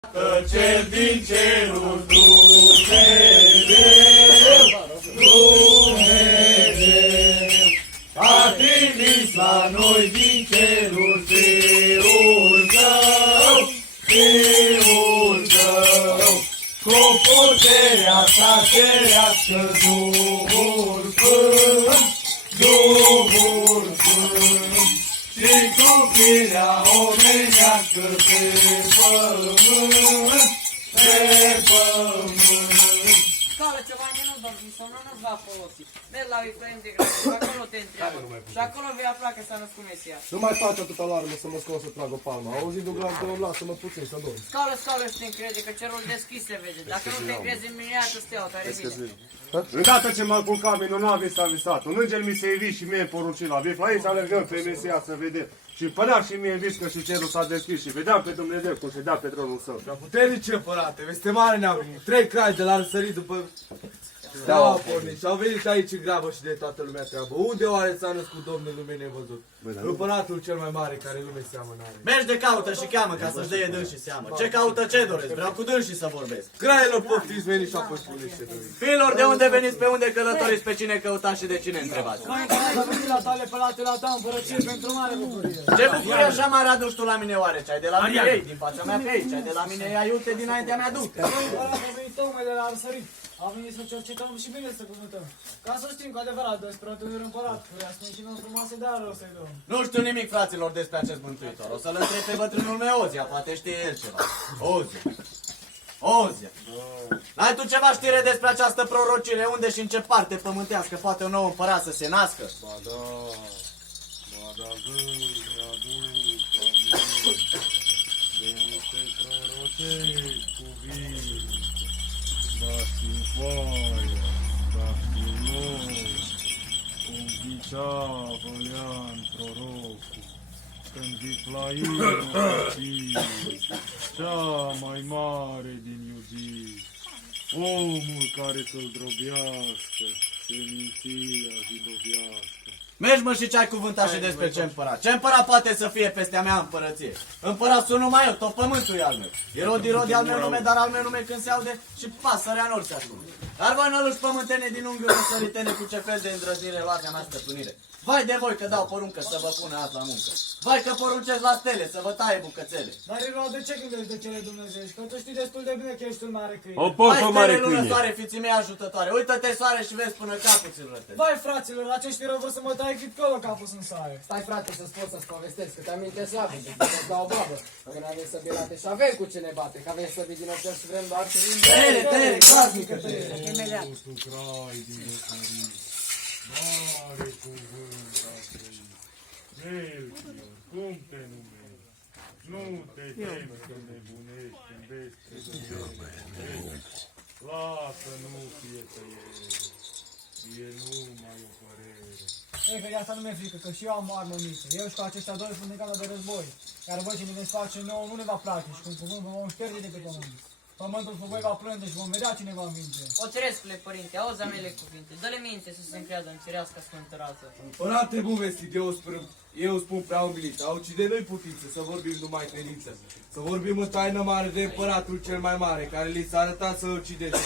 Cel din cerul Dumnezeu, a trimis la noi din cerul Fiul Său, Fiul Său, cu puterea sa cerească Duhul Sfânt, Duhul Sfânt, și cu firea omenească pe pământ, pe pământ. Scală ceva ce nu dormi, somnul nu-ți va folosi. Mergi la Ifraim de Grație, și acolo te întreabă. Și acolo vei afla că s-a născut Mesia. Nu mai faci atâta alarmă să mă scot să trag o palmă. Auzi, un glas de om, lasă-mă puțin să dorm. Scală, scală și te încrede că cerul deschis se vede. Dacă nu te încrezi în mine, iată steaua care vine. Îndată ce m-am culcat minunat, mi s-a visat. Un înger mi se ivi și mie poruncit la vif. Aici alergăm pe Mesia să vedem. Și părea și mie în vis că și cerul s-a deschis și vedeam pe Dumnezeu cum se dea pe tronul său. Dar puternice, împărate, veste mare ne-au venit. 3 crai de la răsărit după steaua a pornit și au venit aici în grabă și de toată lumea treabă. Unde oare s-a născut Domnul lume nevăzut? Împăratul cel mai mare care lume seamănă are. Mergi de caută și cheamă ca să-și dea dâns și seamă. Ce caută, ce doresc? Vreau cu dâns și să vorbesc. Grailor poftiți veni și apoi spuneți ce doriți. Fiilor, de unde veniți, pe unde călătoriți, pe cine căutați și de cine întrebați? Mai care să veni la tale pălate la ta împărăție pentru mare bucurie. Ce bucurie așa mare aduci tu la mine oare? Ce ai de la mine ei, din fața mea pe ei, ce ai de la mine ei, aiute dinaintea mea duc. Noi împărat a venit tocmai de la răsărit. A venit să cercetăm și bine să cuvântăm. Ca să știm cu adevărat despre tânăr împărat, care spune și noi frumoase de rău să-i dăm. Nu știu nimic, fraților, despre acest mântuitor. O să-l întreb pe bătrânul meu Ozia, poate știe el ceva. Ozia. Ozia. N-ai tu ceva știre despre această prorocire? Unde și în ce parte pământească poate un nou împărat să se nască? Ba da, mi-aduc aminte de niște prorocei cuvinte. Da știu foaia, da știu noi, cum zicea Vălean prorocul, când Viflaim cea mai mare din iudii, omul care să-l drobească, seminția jidovească. Mergi mă și ce-ai cuvântat și despre ce împărat. Ce împărat poate să fie peste a mea împărăție? Împărat sunt numai eu, tot pământul e al meu. Irod e al meu nume, dar al meu nume când se aude și pasărea nor se ascunde. Dar voi năluși pământene din unghiul răsăritene cu ce fel de îndrăznire luați a mea stăpânire. Vai de voi că dau poruncă să vă pună azi la muncă. Vai că poruncesc la stele să vă taie bucățele. Dar Irod, de ce gândești de cele dumnezeiești? Că tu știi destul de bine că ești un mare câine. O porcă Vai mare stele, lună, câine. soare, fiții mei ajutătoare. Uită-te soare și vezi până capul ți-l rătări. Vai, fraților, acești rău vor să mă taie cât colo capul sunt sare. Stai frate să-ți pot să-ți povestesc, că te-am minte slabă, să-ți dau o babă. Că n-avem să bilate și avem cu ce ne bate, că avem să vii din ofer și vrem doar să vin. Tere, groaznică tăiere. Imediat. Tu crai din răsărit, mare cuvânt a trăit. Melchior, cum te numești? Nu te temi să nebunești când despre Dumnezeu. Lasă, nu fie tăiere, e numai o părere. Ei, că de asta nu mi-e frică, că și eu am o armă mică. Eu și cu aceștia doi sunt în gata de război. Iar voi ce ne veți face nouă nu ne va place și cu cuvânt vă vom șterge de pe pământ. Pământul cu voi va plânge și vom vedea cine va învinge. Oțerescule, părinte, auzi amele cuvinte. Dă-le minte să se încreadă în cirească sfântă rață. Împărate bun vestit, eu spun prea umilit. A ucide nu-i putință să vorbim numai credință. Să vorbim în taină mare de împăratul cel mai mare, care li s-a arătat să ucideți.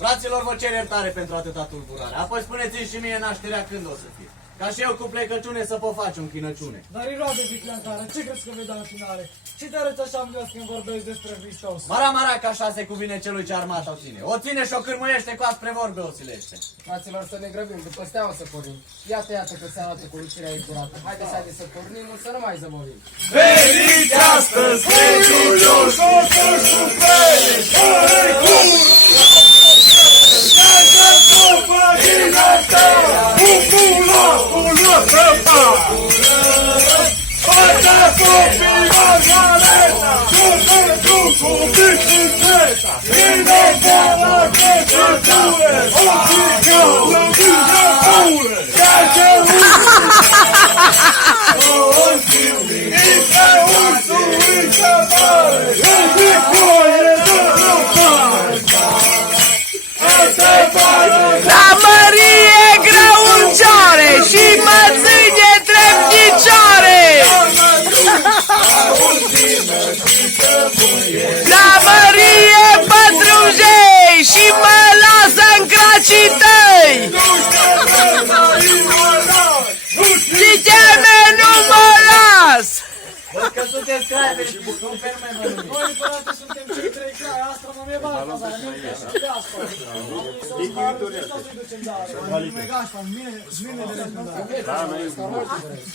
Fraților, vă cer iertare pentru atâta tulburare. Apoi spuneți-mi și mie nașterea când o să fie. Ca și eu cu plecăciune să pot face un chinăciune. Dar Irode, vicleantară, ce crezi că vei da în finale? Ce te arăți așa mios când vorbești despre Hristos? Mara, că așa se cuvine celui ce armata o ține. O ține și o cârmuiește, cu aspre vorbe o silește. Fraților, să ne grăbim, după steaua să pornim. Iată că se arată cu lucirea ei curată. Haideți să pornim, să nu mai zămovim. Veniți astăzi, credincioși, să-și suflete, fără cum! Să-și suflă din asta, pula, să-pa! Fata copii, Margareta, tu cu bicicleta, vine seama de căciule, o țigăură, țigăpule, ca-ce o țiune, ică ursul, ică mare, ică coie, La mărie grăuncioare și mățâne trepticioare. La sunteți crai, super mai mănânci. Noi împărate suntem cei 3 crai, asta mă mi-e bani cazarea, nu e și de asta. Să să-i ducem dară. Nu e gașpa, mine de răspundare.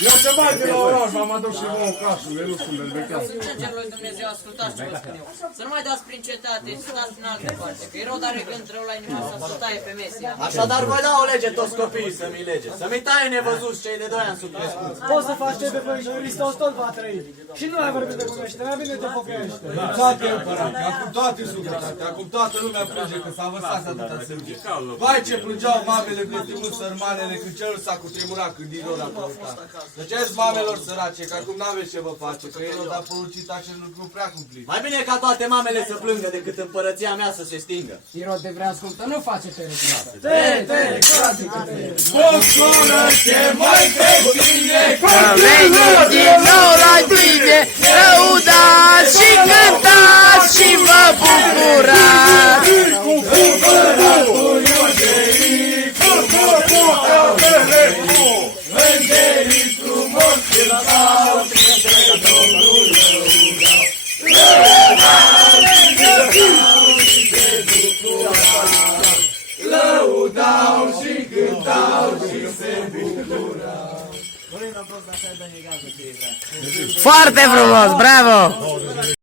Eu ce mai de la oraș, m-am adus și vouă casă, eu nu sunt belbecat. Să încercem lui Dumnezeu, ascultați ce vă spun eu. Să nu mai dați prin cetate, să dați în altă parte. Că Irod are gând rău la inima sa să taie pe Mesia. Așadar voi da o lege toți copiii să-mi lege. Să-mi taie nevăzuți cei de 2 ani sub crescut. Poți să faci ce pe voi și Hristos tot va trăi. Și nu ai vorbit de cumește, mai bine te pocăiește. Toate împărate, acum toate sufletate, acum toată lumea plânge că s-a vărsat atâta sânge. Vai ce plângeau mamele blestemând sărmanele când cerul s-a cutremurat când Irod a căutat. Ziceți mamelor sărace că acum n-aveți ce vă face, că Irod a poruncit acel lucru prea cumplit. Mai bine ca toate mamele să plângă decât împărăția mea să se stingă. Irod de vrea ascultă, nu face peregrinație. Consolă-te mai creștine, Am venit din nou la tine, lăudați și cântați și vă bucurați. cu împăratul Iosei, cu potele cu îngerii frumos cântau, printre Domnul lăudau. Lăudau și cântau și se bucurau. Foarte frumos, bravo!